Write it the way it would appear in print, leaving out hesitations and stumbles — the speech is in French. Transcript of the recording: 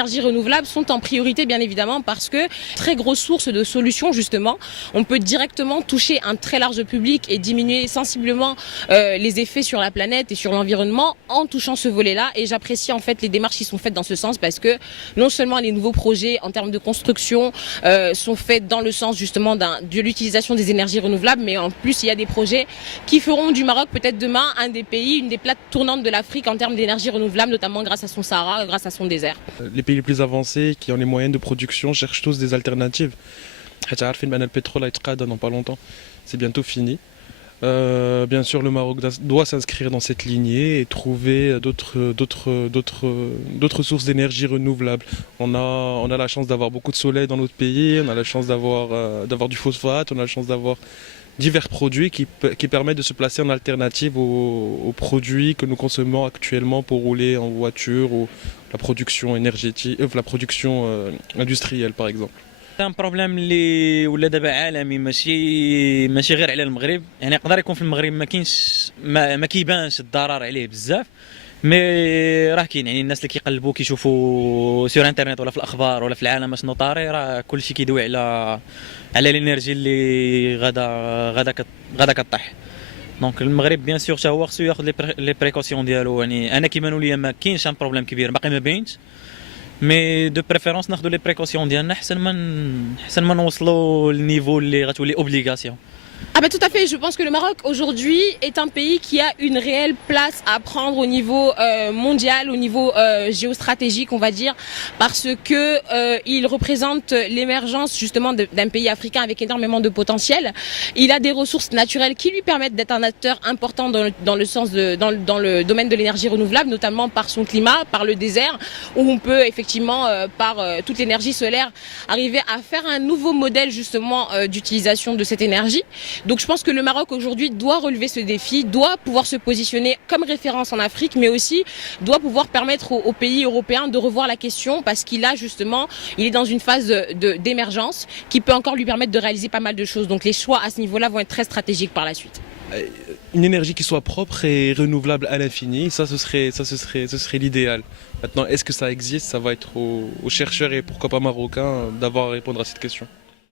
énergies renouvelables sont en priorité, bien évidemment, parce que très grosse source de solutions, justement. On peut directement toucher un très large public et diminuer sensiblement les effets sur la planète et sur l'environnement en touchant ce volet-là. Et j'apprécie en fait les démarches qui sont faites dans ce sens parce que non seulement les nouveaux projets en termes de construction sont faits dans le sens justement de l'utilisation des énergies renouvelables, mais en plus il y a des projets qui feront du Maroc peut-être demain un des pays, une des plaques tournantes de l'Afrique en termes d'énergie renouvelable, notamment grâce à son Sahara, grâce à son désert. Les pays les plus avancés qui ont les moyens de production cherchent tous des alternatives. Le pétrole a dans pas longtemps, c'est bientôt fini. Bien sûr, le Maroc doit s'inscrire dans cette lignée et trouver d'autres sources d'énergie renouvelables. On a la chance d'avoir beaucoup de soleil dans notre pays, on a la chance d'avoir du phosphate, on a la chance d'avoir divers produits qui permettent de se placer en alternative aux produits que nous consommons actuellement pour rouler en voiture ou la production énergétique, la production industrielle par exemple. un بروبليم اللي ولا دابا عالمي ماشي غير على المغرب، يعني يقدر يكون في المغرب ما كيبانش الضرر عليه بزاف، مي راه كاين يعني الناس اللي كيقلبوا كيشوفوا سور انترنت ولا في الاخبار ولا في العالم اشنو طاري، راه كلشي كيدوي على الانرجي اللي غادا كطيح. دونك المغرب بيان سور حتى هو خصو ياخذ لي بريكوسيون ديالو، يعني انا كيبانوا ليا ما كاينش ان بروبليم كبير باقي ما باينش، مي دو بريفيرونس ناخذوا لي بريكوسيون ديالنا حسن ما نوصلوا للنيفو اللي غتولي اوبليغاسيون. Ah ben tout à fait, je pense que le Maroc aujourd'hui est un pays qui a une réelle place à prendre au niveau mondial, au niveau géostratégique on va dire, parce que il représente l'émergence justement d'un pays africain avec énormément de potentiel. Il a des ressources naturelles qui lui permettent d'être un acteur important dans le domaine de l'énergie renouvelable, notamment par son climat, par le désert, où on peut effectivement par toute l'énergie solaire arriver à faire un nouveau modèle justement d'utilisation de cette énergie. Donc je pense que le Maroc aujourd'hui doit relever ce défi, doit pouvoir se positionner comme référence en Afrique, mais aussi doit pouvoir permettre aux pays européens de revoir la question parce qu'il a justement, il est dans une phase d'émergence qui peut encore lui permettre de réaliser pas mal de choses. Donc les choix à ce niveau-là vont être très stratégiques par la suite. Une énergie qui soit propre et renouvelable à l'infini, ce serait l'idéal. Maintenant, est-ce que ça existe? Ça va être aux chercheurs et pourquoi pas marocains d'avoir à répondre à cette question.